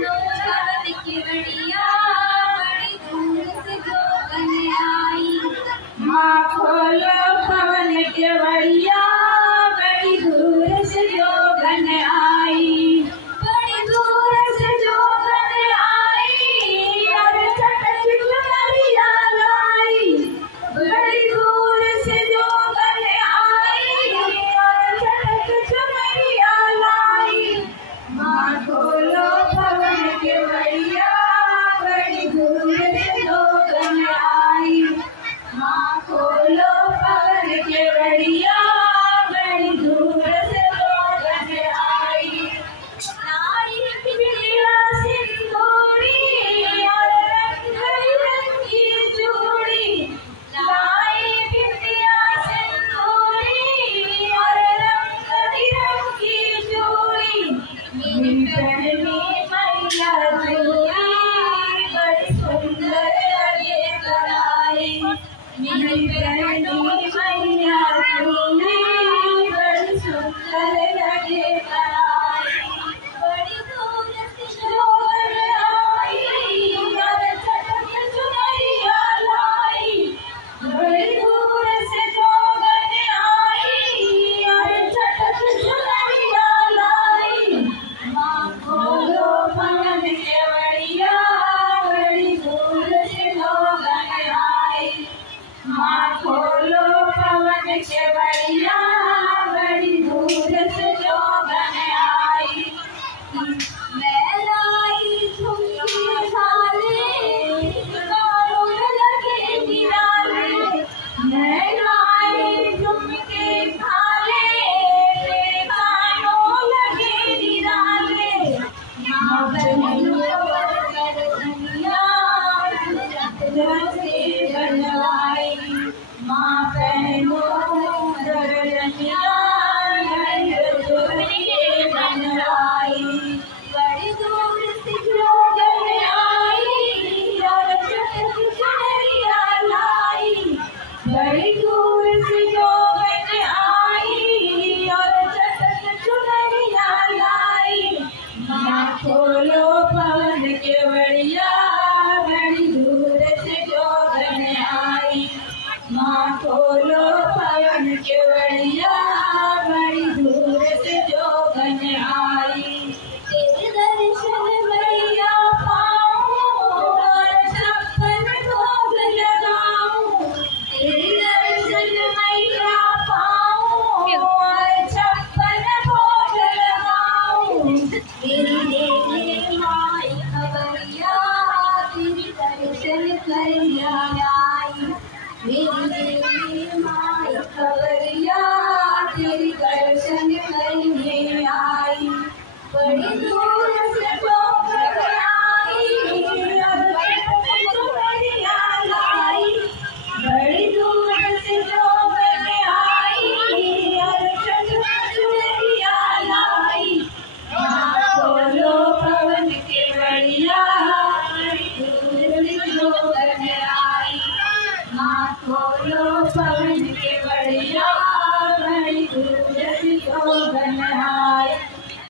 केवड़िया बड़ी दूर से जो बन आई। माँ खोलो भवन केवड़िया बड़ी दूर से जो बन आई। बड़ी दूर से जो बन आई और चटक चुनरिया लाई। बड़ी दूर से जो बन आई और चटक चुनरिया लाई। माँ खोलो भवन केवड़िया बड़ी दूर से जो बन आई। माँ खोलो भवन केवड़िया बड़ी दूर से जो बन आई। लाई बिटिया सिंदूरी और रंग बिरंगी चूड़ी। लाई बिटिया सिंदूरी और रंग बिरंगी चूड़ी। मेरी पहनी मैया चूड़ी बड़ी सुंदर लगे कलाई। मेरी पहनी मैया चूड़ी बड़ी सुंदर लगे कलाई। बड़ी दूर से जो बन आई और चटक चुनरिया लाई। बड़ी दूर से जो बन आई और चटक चुनरिया लाई। माँ खोलो भवन केवड़िया बड़ी दूर से जो बन आई। माँ खोलो भवन केवड़िया बड़ी दूर से जो बन आई। मैं लाई झुमके झाले कानों में लगे निराले। मैं लाई झुमके झाले कानों लगे निराले। माँ बहनों कर धनिया से बनवाई। माँ बहनों कर धनिया बनवाई। बड़ी दूर से जो बन आई और चटक चुनरिया लाई। बड़ी दूर से जो बन आई और चटक चुनरिया लाई। माँ खोलो भवन केवड़िया बड़ी दूर से जो बन आई। माँ खोलो भवन केवड़िया बड़ी दूर से जो बन आई। तेरे दर्शन मैया पाऊं और छप्पन भोग लगाऊं। तेरे दर्शन मैया पाऊं और छप्पन भोग लगाऊं। मेरी देवी माई खबरिया तेरी दर्शन करने आई। मेरी देवी माई खबरिया तेरी दर्शन करने आई। बड़ी दूर